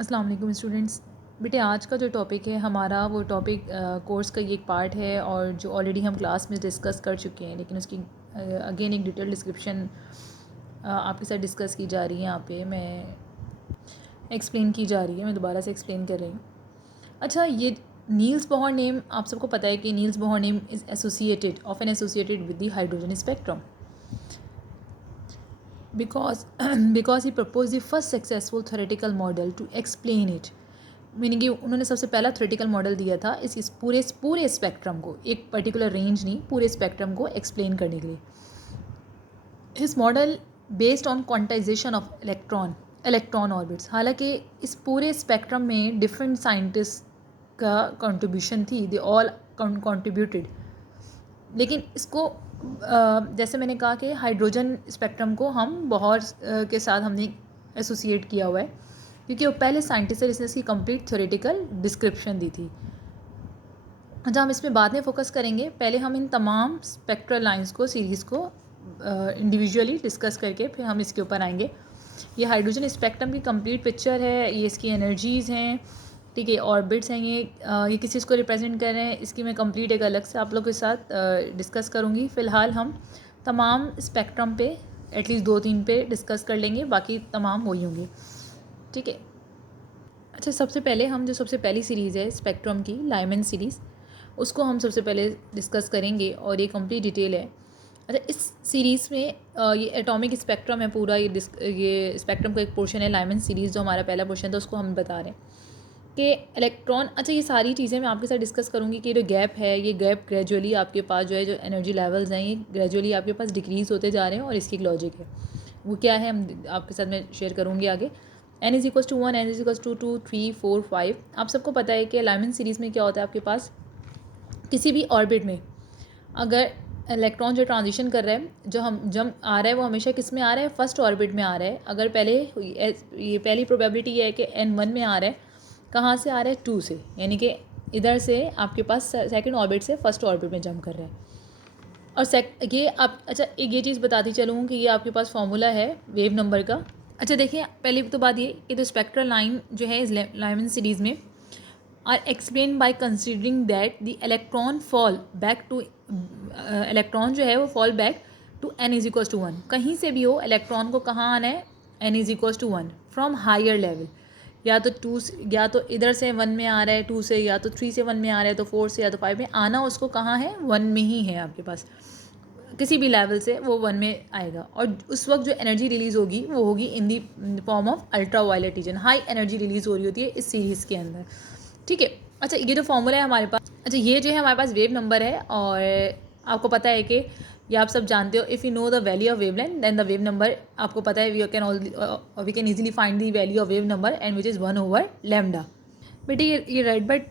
अस्सलाम वालेकुम स्टूडेंट्स। बेटे आज का जो टॉपिक है हमारा वो टॉपिक कोर्स का ये एक पार्ट है और जो ऑलरेडी हम क्लास में डिस्कस कर चुके हैं, लेकिन उसकी अगेन एक डिटेल डिस्क्रिप्शन आपके साथ डिस्कस की जा रही है। यहाँ पे मैं एक्सप्लेन की जा रही है, मैं दोबारा से एक्सप्लेन कर रही हूँ। अच्छा, ये नील्स बोहर नेम आप सबको पता है कि Niels Bohr name is associated often associated with the hydrogen spectrum because because he proposed the first successful theoretical model to explain it। Meaning कि उन्होंने सबसे पहला थ्योरेटिकल मॉडल दिया था इस पूरे स्पेक्ट्रम को, एक पर्टिकुलर रेंज नहीं, पूरे स्पेक्ट्रम को एक्सप्लेन करने के लिए। His model based on quantization of electron orbits. हालांकि इस पूरे स्पेक्ट्रम में डिफरेंट साइंटिस्ट का कंट्रीब्यूशन थी, दे ऑल कंट्रीब्यूटेड, लेकिन इसको जैसे मैंने कहा कि हाइड्रोजन स्पेक्ट्रम को हम बोहर के साथ हमने एसोसिएट किया हुआ है, क्योंकि वो पहले साइंटिस्ट है जिसने इसकी कंप्लीट थ्योरेटिकल डिस्क्रिप्शन दी थी। अच्छा, हम इसमें बाद में फोकस करेंगे, पहले हम इन तमाम स्पेक्ट्रल लाइंस को, सीरीज़ को इंडिविजुअली डिस्कस करके फिर हम इसके ऊपर आएंगे। ये हाइड्रोजन स्पेक्ट्रम की कंप्लीट पिक्चर है, ये इसकी एनर्जीज़ हैं, ठीक है, ऑर्बिट्स हैं, ये किस चीज़ को रिप्रेजेंट कर रहे हैं, इसकी मैं कंप्लीट एक अलग से आप लोग के साथ डिस्कस करूँगी। फ़िलहाल हम तमाम स्पेक्ट्रम पे एटलीस्ट 2-3 पे डिस्कस कर लेंगे, बाकी तमाम वही होंगी, ठीक है। अच्छा, सबसे पहले हम जो सबसे पहली सीरीज़ है स्पेक्ट्रम की, लाइमन सीरीज़, उसको हम सबसे पहले डिस्कस करेंगे और ये कंप्लीट डिटेल है। अच्छा, इस सीरीज़ में ये एटॉमिक स्पेक्ट्रम है पूरा, ये स्पेक्ट्रम का एक पोर्शन है लाइमन सीरीज़, जो हमारा पहला पोर्शन था उसको हम बता रहे हैं कि इलेक्ट्रॉन। अच्छा, ये सारी चीज़ें मैं आपके साथ डिस्कस करूँगी कि जो गैप है, ये गैप ग्रेजुअली आपके पास जो है, जो एनर्जी लेवल्स हैं, ये ग्रेजुअली आपके पास डिक्रीज़ होते जा रहे हैं, और इसकी एक लॉजिक है, वो क्या है हम आपके साथ मैं शेयर करूँगी आगे। n is equals to 1, n is equals to 2, 3, 4, 5। आप सबको पता है कि लाइमन सीरीज़ में क्या होता है, आपके पास किसी भी ऑर्बिट में अगर इलेक्ट्रॉन जो ट्रांजिशन कर रहा है, जो हम जम आ रहा है, वो हमेशा किस में आ रहा है, फर्स्ट ऑर्बिट में आ रहा है। अगर पहले ये पहली प्रोबेबिलिटी ये है कि n1 में आ रहा है, कहाँ से आ रहा है, 2 से, यानी कि इधर से आपके पास सेकंड ऑर्बिट से फर्स्ट ऑर्बिट में जंप कर रहा है। और ये आप, अच्छा एक ये चीज़ बताती चलूँ कि ये आपके पास फॉर्मूला है वेव नंबर का। अच्छा देखिए, पहली तो बात ये कि जो स्पेक्ट्रल लाइन जो है इस लाइमन सीरीज़ में are explain by considering that the electron fall back to, electron जो है वो fall back to n is equals to 1। कहीं से भी हो, इलेक्ट्रॉन को कहाँ आना है, n is equals to 1 from higher level, या तो 2 से, या तो इधर से 1 में आ रहा है 2 से, या तो 3 से 1 में आ रहा है, तो 4 से, या तो 5 में आना, उसको कहाँ है, 1 में ही है आपके पास, किसी भी लेवल से वो 1 में आएगा। और उस वक्त जो एनर्जी रिलीज़ होगी वो होगी in the form of ultra violet region, high energy release हो रही होती है इस सीरीज़ के अंदर, ठीक है। अच्छा, ये जो फॉर्मूला है हमारे पास, अच्छा ये जो है हमारे पास वेव नंबर है, और आपको पता है कि ये आप सब जानते हो, if you know the value of wavelength then the wave number, आपको पता है we can easily find the value of wave number and which is 1/λ। बेटे ये रेडबर्ड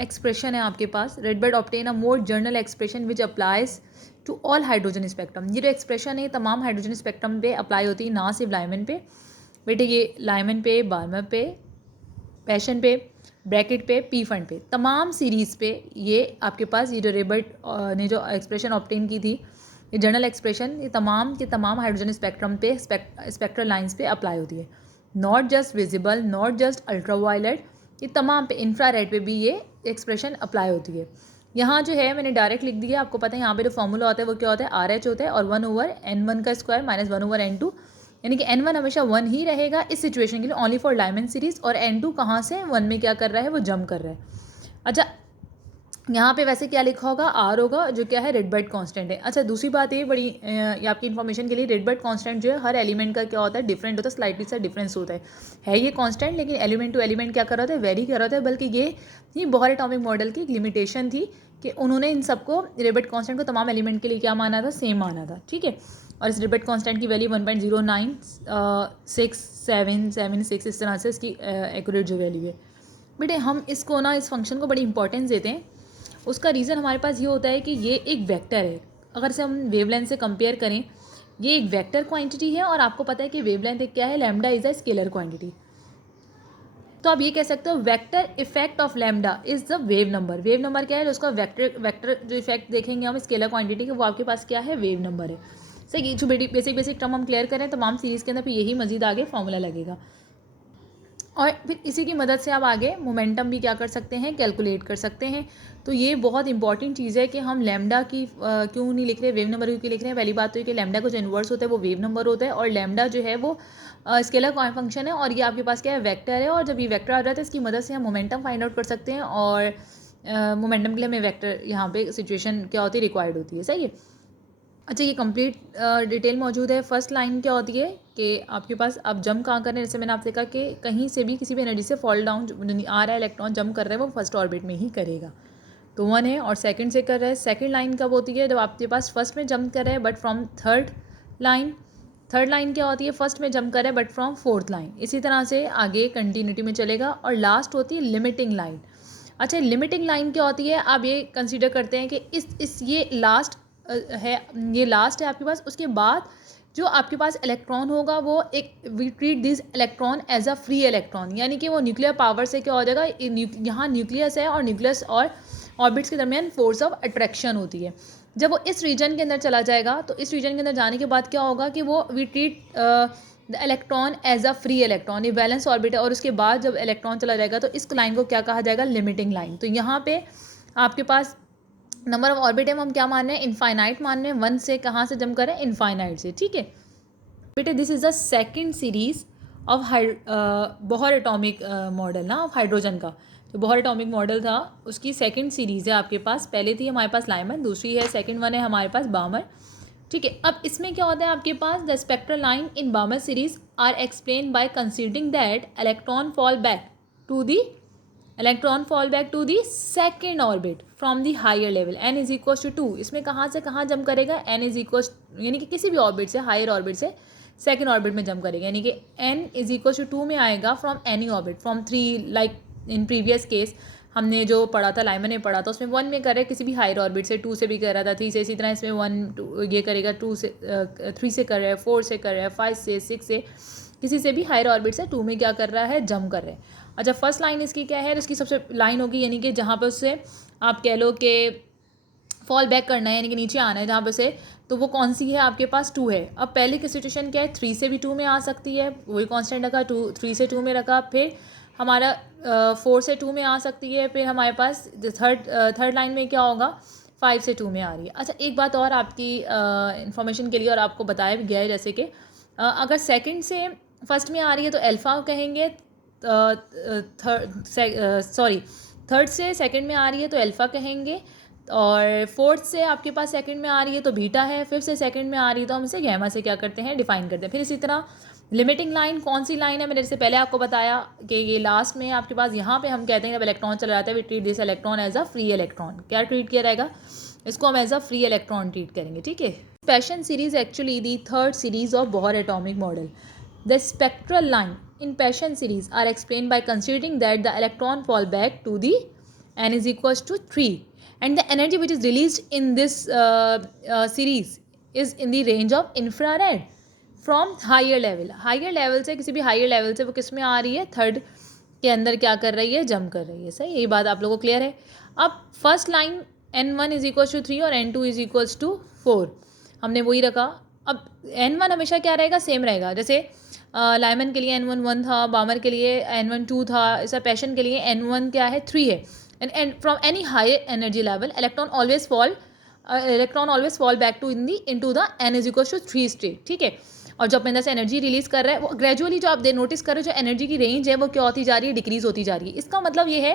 एक्सप्रेशन है आपके पास, Rydberg obtain a more general expression which applies to all hydrogen spectrum. ये जो एक्सप्रेशन है तमाम हाइड्रोजन स्पेक्ट्रम पे अप्लाई होती है, ना सिर्फ लाइमन पे। बेटे ये लाइमन पे, बार्मर पे, पैशन पे, ब्रैकेट पे, पी फंड पे, तमाम सीरीज़ पे ये आपके पास ये जो रेबर्ट ने जो एक्सप्रेशन ऑब्टेन की थी, ये जनरल एक्सप्रेशन, ये तमाम के तमाम हाइड्रोजन स्पेक्ट्रम पे स्पेक्ट्रल लाइंस पे अप्लाई होती है। Not just visible, not just ultraviolet, ये तमाम पे, इंफ्रारेड पे भी ये एक्सप्रेशन अप्लाई होती है। यहाँ जो है मैंने डायरेक्ट लिख दिया, आपको पता है यहाँ पे जो फॉर्मूला होता है वो क्या होता है, RH होता है, और 1/n1 का स्क्वायर माइनस 1/n2, यानी कि n1 हमेशा 1 ही रहेगा इस सिचुएशन के लिए, ओनली फॉर लाइमन सीरीज, और n2 कहाँ से 1 में क्या कर रहा है, वो जंप कर रहा है। अच्छा, यहाँ पे वैसे क्या लिखा होगा, R होगा, जो क्या है, रेडबर्ड कांस्टेंट है। अच्छा, दूसरी बात ये बड़ी ये आपकी इन्फॉर्मेशन के लिए, रेडबर्ड कांस्टेंट जो है हर एलिमेंट का क्या होता है, डिफरेंट होता है, स्लाइटली सा डिफरेंस होता है ये कांस्टेंट, लेकिन एलिमेंट टू एलिमेंट क्या कर रहा था, वेरी कर रहा था, बल्कि ये बोहर एटॉमिक मॉडल की एक लिमिटेशन थी कि उन्होंने इन सबको, रेडबर्ड कांस्टेंट को तमाम एलिमेंट के लिए क्या माना था, सेम माना था, ठीक है। और इस रेडबर्ड कांस्टेंट की वैल्यू 1.0967776 इस तरह से इसकी एक्यूरेट जो वैल्यू है। बेटे हम इसको ना, इस फंक्शन को बड़ी इंपॉर्टेंस देते हैं। उसका रीज़न हमारे पास ये होता है कि ये एक वेक्टर है, अगर से हम वेवलेंथ से कंपेयर करें, ये एक वेक्टर क्वांटिटी है, और आपको पता है कि वेवलेंथ एक क्या है, lambda is a scalar quantity. तो आप ये कह सकते हो vector effect of lambda is the wave number. Wave number क्या है, उसका वेक्टर जो इफेक्ट देखेंगे हम स्केलर क्वांटिटी के, वो आपके पास क्या है, वेव नंबर है। सही, जो बेसिक टर्म हम क्लियर करें तमाम सीरीज़ के अंदर, फिर यही मजीद आगे फॉर्मूला लगेगा। और फिर इसी की मदद से आप आगे मोमेंटम भी क्या कर सकते हैं, कैलकुलेट कर सकते हैं। तो ये बहुत इंपॉर्टेंट चीज़ है कि हम लैम्डा की क्यों नहीं लिख रहे, वेव नंबर क्यों लिख रहे हैं। पहली बात तो ये कि लैम्डा का जो इन्वर्स होता है वो वेव नंबर होता है, और लैम्डा जो है वो स्केलर फंक्शन है, और ये आपके पास क्या है, वेक्टर है। और जब ये वेक्टर आ जाता है इसकी मदद से हम मोमेंटम फाइंड आउट कर सकते हैं, और मोमेंटम के लिए हमें वेक्टर यहाँ पे सिचुएशन क्या होती है, रिक्वायर्ड होती है। सही है। अच्छा, ये कंप्लीट डिटेल मौजूद है। फर्स्ट लाइन क्या होती है कि आपके पास आप जंप कहाँ कर रहे हैं, जैसे मैंने आपसे कहा कि कहीं से भी किसी भी एनर्जी से फॉल डाउन आ रहा है, इलेक्ट्रॉन जंप कर रहा है, वो फर्स्ट ऑर्बिट में ही करेगा। तो 1 है, और सेकंड से कर रहा है। सेकंड लाइन कब होती है, जब आपके पास फर्स्ट में जंप कर रहा है but from third line. Third line क्या होती है, फर्स्ट में जंप कर रहा है बट फ्रॉम फोर्थ लाइन। इसी तरह से आगे कंटिन्यूटी में चलेगा। और लास्ट होती है लिमिटिंग लाइन। अच्छा, लिमिटिंग लाइन क्या होती है, आप ये कंसीडर करते हैं कि इस ये लास्ट है, ये लास्ट है आपके पास। उसके बाद जो आपके पास इलेक्ट्रॉन होगा वो एक, we treat this electron as a free electron, यानी कि वो न्यूक्लियर पावर से क्या हो जाएगा, यहाँ न्यूक्लियस है और न्यूक्लियस और ऑर्बिट्स के दरमियान फोर्स ऑफ अट्रैक्शन होती है। जब वो इस रीजन के अंदर चला जाएगा तो इस रीजन के अंदर जाने के बाद क्या होगा कि वो we treat the electron as a free electron, ये बैलेंस ऑर्बिट है। और उसके बाद जब इलेक्ट्रॉन चला जाएगा तो इस लाइन को क्या कहा जाएगा, लिमिटिंग लाइन। तो यहाँ पे आपके पास नंबर ऑफ ऑर्बिट हम क्या मान रहे हैं, इनफाइनाइट मान रहे हैं। 1 से कहाँ से जंप करें, इनफाइनाइट से। ठीक है बेटे, this is the second series of Bohr atomic model ना, ऑफ हाइड्रोजन का। जो बोहर एटॉमिक मॉडल था उसकी सेकंड सीरीज है आपके पास। पहले थी हमारे पास लाइमन, दूसरी है सेकंड वन है हमारे पास बामर। ठीक है, अब इसमें क्या होता है आपके पास, the spectral line in Balmer series are explain by considering that electron fall back to the second orbit from the higher level, n is equal to 2। इसमें कहाँ से कहाँ जंप करेगा, n इज इक्वल, यानी कि किसी भी ऑर्बिट से, हायर ऑर्बिट से सेकेंड ऑर्बिट में जंप करेगा, यानी कि n इज इक्वल टू 2 में आएगा from any orbit, from 3, like in previous case हमने जो पढ़ा था, लाइमन ने पढ़ा था, उसमें 1 में कर रहा है किसी भी हायर ऑर्बिट से, 2 से भी कर रहा था, 3 से। इसी तरह इसमें 1 2 ये करेगा, 2 से 3 से कर रहा है, 4 से कर रहा है, 5 से, 6 से, किसी से भी हायर ऑर्बिट से 2 में क्या कर रहा है, जंप कर रहा है। अच्छा, फर्स्ट लाइन इसकी क्या है, इसकी सबसे लाइन होगी, यानी कि जहाँ पर उससे आप कह लो कि फॉल बैक करना है, यानी कि नीचे आना है जहाँ पर से, तो वो कौन सी है आपके पास, 2 है। अब पहले की सिचुएशन क्या है, 3 से भी 2 में आ सकती है, वही कांस्टेंट रखा, 3 से 2 में रखा, फिर हमारा 4 से 2 में आ सकती है, फिर हमारे पास थर्ड लाइन में क्या होगा, 5 से 2 में आ रही है। अच्छा, एक बात और आपकी इन्फॉर्मेशन के लिए, और आपको बताया भी गया है, जैसे कि अगर सेकंड से फर्स्ट में आ रही है तो अल्फ़ा कहेंगे, थर्ड से सेकंड में आ रही है तो अल्फ़ा कहेंगे, और फोर्थ से आपके पास सेकंड में आ रही है तो बीटा है, फिफ्थ से सेकंड में आ रही है तो हम इसे गैमा से क्या करते हैं, डिफाइन करते हैं। फिर इसी तरह लिमिटिंग लाइन कौन सी लाइन है, मैंने जैसे पहले आपको बताया कि ये लास्ट में आपके पास, यहाँ पे हम कहते हैं जब इलेक्ट्रॉन चला जाता है, we treat this electron as a free electron. क्या ट्रीट किया जाएगा, इसको हम as a free electron treat करेंगे। ठीक है, Paschen series actually the third series of Bohr atomic model. The spectral line in Paschen series are explained by considering that the electron fall back to the n is equals to 3, and the energy which is released in this series is in the range of infrared from higher level. Higher level से, किसी भी higher level से वो किस में आ रही है, third के अंदर क्या कर रही है, जंप कर रही है। सही, यही बात आप लोगों को क्लियर है। अब first line n1 is equals to 3 और n2 इज इक्वल्स टू 4, हमने वही रखा। अब n1 हमेशा क्या रहेगा, सेम रहेगा। जैसे लाइमन के लिए n1 1 था, बामर के लिए n1 2 था, ऐसा पैशन के लिए n1 क्या है, 3 है। And from any higher energy level electron always fall back to into the n is equal to 3 state. ठीक है, और जो अपने अंदर से एनर्जी रिलीज कर रहा है वो ग्रेजुअली, जो आप नोटिस कर रहे हो, जो एनर्जी की रेंज है वो क्या होती जा रही है, डिक्रीज होती जा रही है। इसका मतलब ये है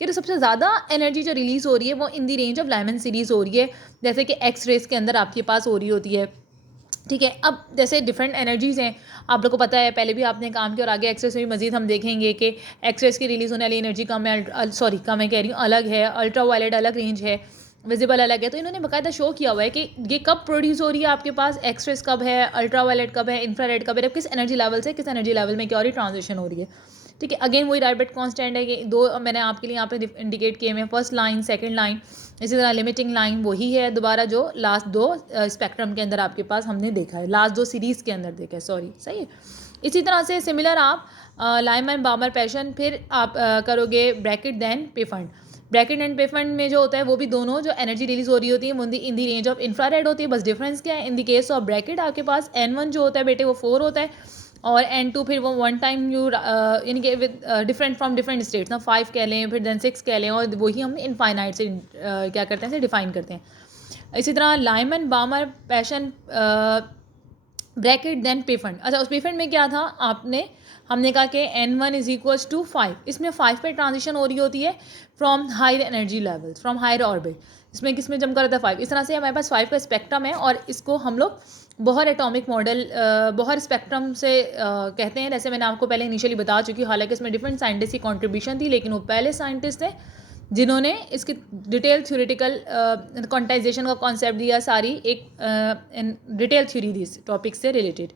कि जो सबसे ज़्यादा एनर्जी जो रिलीज हो रही है वो इन दी रेंज ऑफ लाइमन सीरीज हो रही है, जैसे कि एक्स रेस के अंदर आपके पास हो रही होती है। ठीक है, अब जैसे डिफरेंट एनर्जीज़ हैं, आप लोग को पता है, पहले भी आपने काम किया और आगे एक्सरेस में भी मजीद हम देखेंगे कि एक्सरेस की रिलीज़ होने वाली एनर्जी कम है, कम है कह रही हूँ, अलग है, अल्ट्रा वायलेट अलग रेंज है, विजिबल अलग है। तो इन्होंने बाकायदा शो किया हुआ है कि ये कब प्रोड्यूस हो रही है आपके पास, एक्सरेस कब है, अल्ट्रा वायलेट कब है, इंफ्रारेड कब है, किस एनर्जी लेवल से किस एनर्जी लेवल में क्या हो रही ट्रांजिशन हो रही है। ठीक है, अगेन वही राइट कांस्टेंट है कि 2 मैंने आपके लिए यहाँ पे इंडिकेट किए हैं, फर्स्ट लाइन, सेकंड लाइन, इसी तरह लिमिटिंग लाइन वही है दोबारा जो लास्ट 2 स्पेक्ट्रम के अंदर आपके पास हमने देखा है, लास्ट 2 सीरीज़ के अंदर देखा है, सही है। इसी तरह से सिमिलर आप लाइमन, बामर, पैशन, फिर आप करोगे ब्रैकेट देन पेफंड। ब्रैकेट एंड पेफंड में जो होता है वो भी दोनों जो एनर्जी रिलीज हो रही होती है इन दी रेंज ऑफ इंफ्रारेड होती है। बस डिफरेंस क्या है, in the case of bracket आपके पास n1 जो होता है बेटे वो 4 होता है, और N2 फिर वो वन टाइम यू यानी कि with different from different states ना 5 कह लें फिर देन 6 कह लें और वही हम इनफाइनाइट से क्या करते हैं से डिफाइन करते हैं. इसी तरह लाइमन बामर पैशन ब्रैकेट देन पेफंड. अच्छा उस पेफंड में क्या था हमने कहा कि N1 इज इक्वल्स टू 5. इसमें 5 पे ट्रांजिशन हो रही होती है from higher energy levels from higher orbit. इसमें किस में जम कर रहता है 5. इस तरह से हमारे पास 5 का स्पेक्ट्रम है और इसको हम लोग Bohr atomic model Bohr spectrum से कहते हैं. जैसे मैंने आपको पहले इनिशियली बता चुकी हूँ. हालांकि इसमें डिफरेंट साइंटिस्ट की कॉन्ट्रीब्यूशन थी लेकिन वो पहले साइंटिस्ट थे जिन्होंने इसकी डिटेल थ्योरेटिकल क्वांटाइजेशन का कॉन्सेप्ट दिया. सारी एक डिटेल थ्योरी दी इस टॉपिक से रिलेटेड.